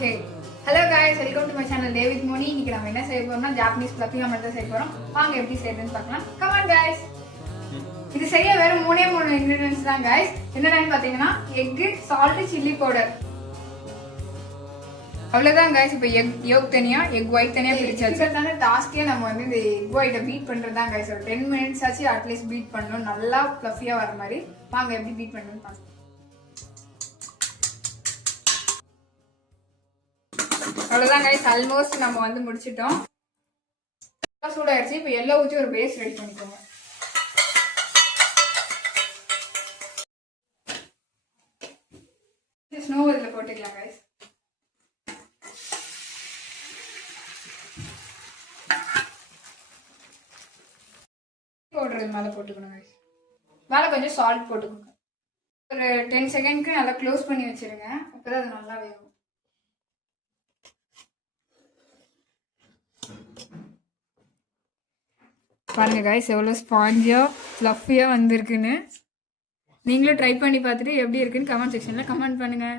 Hey hello guys, welcome to my channel David Moni. இன்னைக்கு நம்ம என்ன செய்ய போறோம்னா ஜாப்பனீஸ் ஃப்ளஃபி ஆம்லெட் தான் செய்ய போறோம். வாங்க எப்படி செய்யறதுன்னு பார்க்கலாம். Come on guys. இது செய்ய வெறும் மூணு இன்கிரிடியன்ட்ஸ் தான் காய்ஸ். என்னென்னு பார்த்தீங்கன்னா எக், சால்ட், சில்லி பவுடர். அவ்வளவுதான் காய்ஸ். இப்போ எக் யோக் தனியா, எக் ஒயிட் தனியா பிரிச்சாச்சு. இதுக்கான டாஸ்கே நம்ம வந்து இந்த எக் ஒயிட்டை பீட் பண்றது தான் காய்ஸ். ஒரு 10 minutes ஆச்சு அட்லீஸ்ட் பீட் பண்ணணும், நல்லா ஃப்ளஃபியா வர மாதிரி. வாங்க எப்படி பீட் பண்ணுறதுன்னு பார்க்கலாம். அவ்வளோதான் கைஸ், ஆல்மோஸ்ட் நம்ம வந்து முடிச்சிட்டோம். சூடாயிருச்சு. இப்போ எல்லாம் ஊற்றி ஒரு பேஸ்ட் ரெடி பண்ணிக்கோங்க. ஸ்னோ இதில் போட்டுக்கலாம் கைஸ். பவுடர் மேலே போட்டுக்கணும் கைஸ். மேலே கொஞ்சம் சால்ட் போட்டுக்கோங்க. ஒரு 10 செகண்ட்க்கு நல்லா க்ளோஸ் பண்ணி வச்சிருங்க. அப்போதான் அது நல்லா வேகும். பாருங்க காய்ஸ், எவ்வளோ ஸ்பாஞ்சியாக ஃப்ளஃபியாக வந்திருக்குன்னு. நீங்களும் ட்ரை பண்ணி பார்த்துட்டு எப்படி இருக்குன்னு கமெண்ட் செக்ஷனில் கமெண்ட் பண்ணுங்கள்.